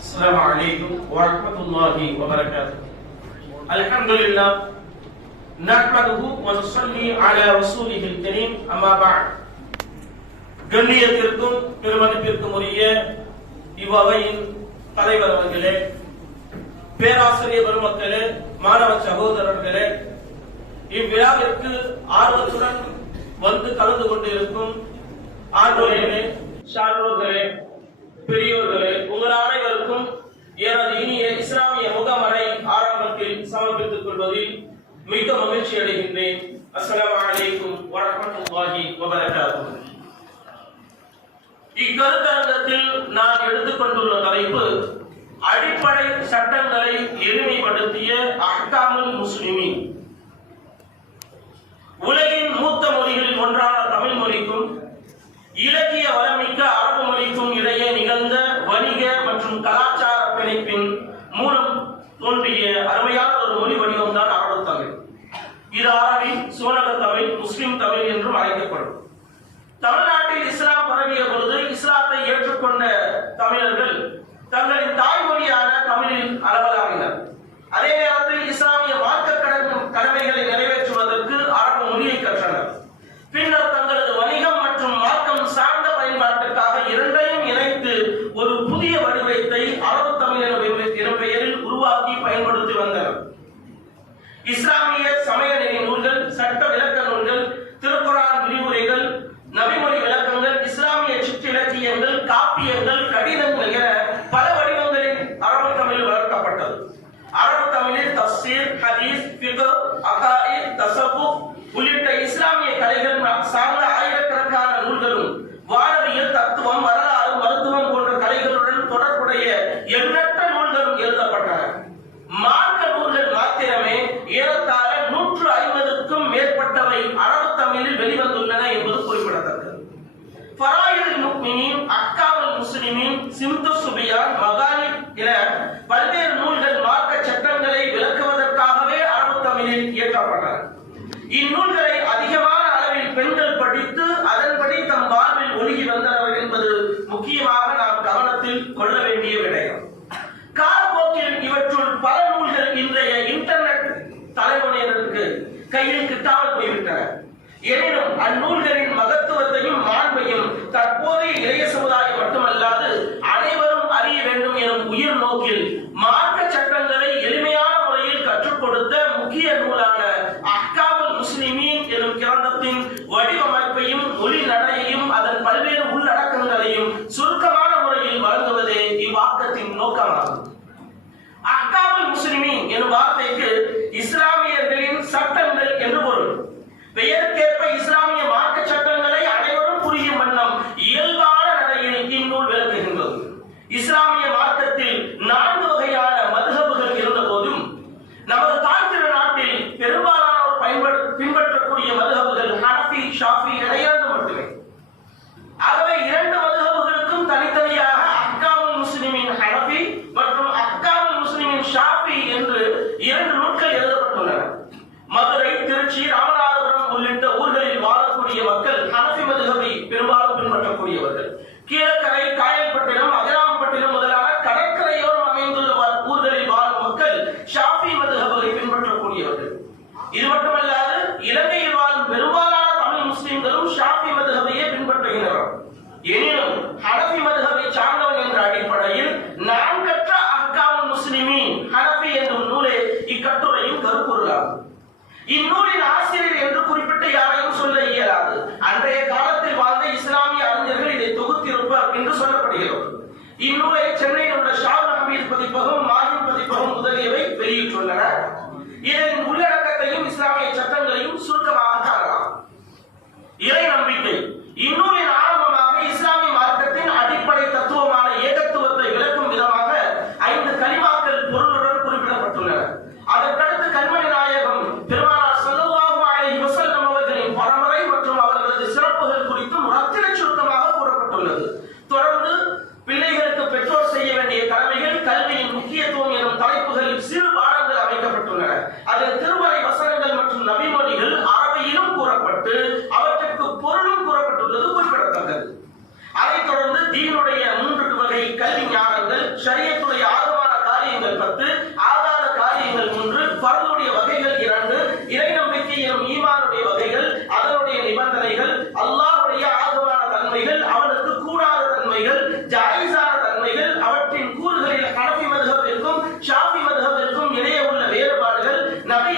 السلام عليكم ورحمة الله وبركاته الحمد لله نحمده ونصلي على رسوله الكريم أما بعد கண்ணியத்திற்கும் பெருமதிப்பிற்கும் உரிய இவ்வவையின் தலைவர் அவர்களே பேராசிரியர் பெருமக்களே மாணவ சகோதரர்களே இவ்விழாவிற்கு ஆர்வத்துடன் வந்து கலந்து கொண்டிருக்கும் ஆண்டோர்களே சான்றோர்களே பெரியோர்களே உங்கள் அனைவருக்கும் எனது இனிய இஸ்லாமிய முகமரை ஆரம்பத்தில் சமர்ப்பித்துக் கொள்வதில் மிக்க மகிழ்ச்சி அடைகின்றேன். அஸ்லாம் அலைக்கும் வரஹ்மத்துல்லாஹி வபரகாத்துஹு. இக்கருத்தரங்கத்தில் நான் எடுத்துக்கொண்டுள்ள தலைப்பு அடிப்படை சட்டங்களை எளிமைப்படுத்திய அஹ்காமுல் முஸ்லிமின். உலகின் மூத்த மொழிகளில் ஒன்றான தமிழ் மொழிக்கும் இலக்கிய வளமிக்க மற்றும் கலாச்சார பிணைப்பின் மூலம் தோன்றிய அருமையான ஒரு மொழி வடிவம் தான் அரபு தமிழ். இது அரபி சுவனக தமிழ் முஸ்லிம் தமிழ் என்றும் அழைக்கப்படும். தமிழ்நாட்டில் இஸ்லாம் பரவிய பொழுது இஸ்லாத்தை ஏற்றுக்கொண்ட தமிழர்கள் தங்களின் தாய்மொழியான தமிழில் அளவலாகினர் அதே நேரம் இஸ்லாமிய சமய குறிப்பிடத்தக்கது முக்மினின் அக்காவல் முஸ்லிமின் சிம்து சுபியான் மகானி என பல்வேறு நூல்கள் மார்க்க சட்டங்களை விளக்குவதற்காகவே அரபு தமிழில் இயற்றப்பட்டன. இந்நூல்களை அதிகமான அளவில் பெண்கள் படித்து அதன்படி தம் வாழ்வில் ஒழுகி வந்தனர் என்பது முக்கியமாக நாம் கவனத்தில் கொள்ள வேண்டிய விடயம். பெயருக்கேற்ப இந்நூலின் ஆசிரியர் என்று குறிப்பிட்டு யாரையும் சொல்ல இயலாது. அன்றைய காலத்தில் வாழ்ந்த இஸ்லாமிய அறிஞர்கள் இதை தொகுத்திருப்பார் என்று சொல்லப்படுகிறது. இந்நூலை சென்னையில் உள்ள ஷாவுல் ஹமீத் பதிப்பகம் மாஹிம் பதிப்பகம் முதலியவை வெளியிட்டுள்ளன. இதன் காரியங்கள் பத்து ஆதார காரியங்கள் ஒன்று பருளுடைய வகைகள் இரண்டு இறை நம்பிக்கை எனும் ஈமானுடைய வகைகள் அதனுடைய நிபந்தனைகள் அல்லாவுடைய ஆதரவான தன்மைகள் அவனுக்கு கூடாத தன்மைகள் ஜாயிசான தன்மைகள் அவற்றின் கூறுகளில் கனபி மதுகவிற்கும் ஷாபி மதுகவிற்கும் இடையே உள்ள வேறுபாடுகள் நபி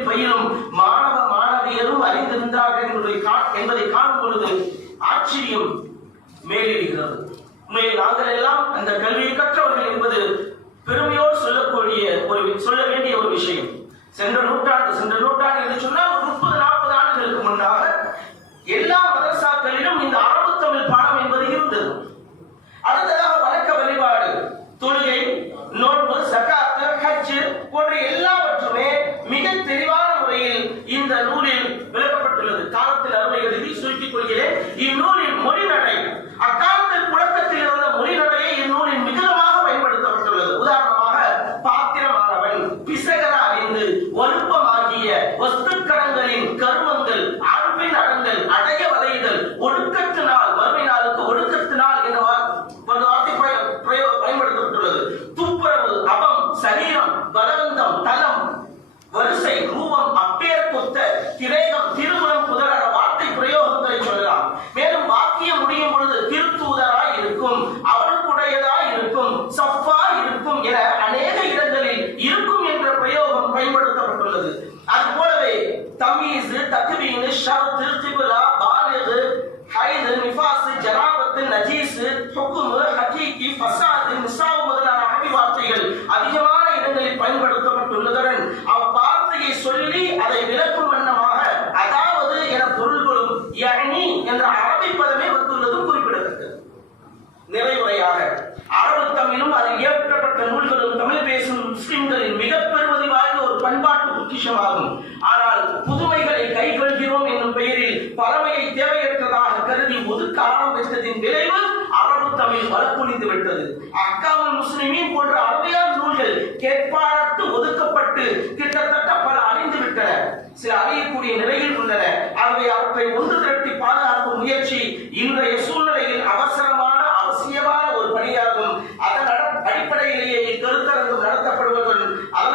ஆசிரியர் பெயரும் மாணவ மாணவியரும் அறிந்திருந்தார்கள் என்பதை என்பதை காணும் பொழுது ஆச்சரியம் மேலிடுகிறது உண்மையில் நாங்கள் எல்லாம் அந்த கல்வியை கற்றவர்கள் என்பது பெருமையோடு சொல்லக்கூடிய ஒரு சொல்ல வேண்டிய ஒரு விஷயம். சென்ற நூற்றாண்டு சென்ற நூற்றாண்டு என்று சொன்னால் ஒரு முப்பது நாற்பது ஆண்டுகளுக்கு முன்னாக சரீரம் பலவந்தம் தலம் வரிசை ரூபம் அப்பேற்புத்த திரேகம் திருமணம் புதல் பூமி என்ற அரபி பதமே வந்துள்ளதும் குறிப்பிடத்தக்கது. நிறைவுரையாக அரபு தமிழும் அதில் ஏற்பட்ட நூல்களும் தமிழ் பேசும் முஸ்லிம்களின் மிக பெருமதி வாய்ந்த ஒரு பண்பாட்டு பொக்கிஷமாகும். ஆனால் புதுமைகளை கைகொள்கிறோம் என்னும் பெயரில் பழமையை தேவையற்றதாக கருதி ஒதுக்க ஆரம்பித்ததின் விளைவு அரபு தமிழ் மறுப்புணிந்து விட்டது. அக்காவும் முஸ்லிமின் போன்ற அருமையான நூல்கள் கேட்பார்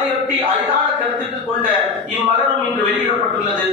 அதையொட்டி அரிதான கருத்துக்கள் கொண்ட இம்மரணம் இன்று வெளியிடப்பட்டுள்ளது.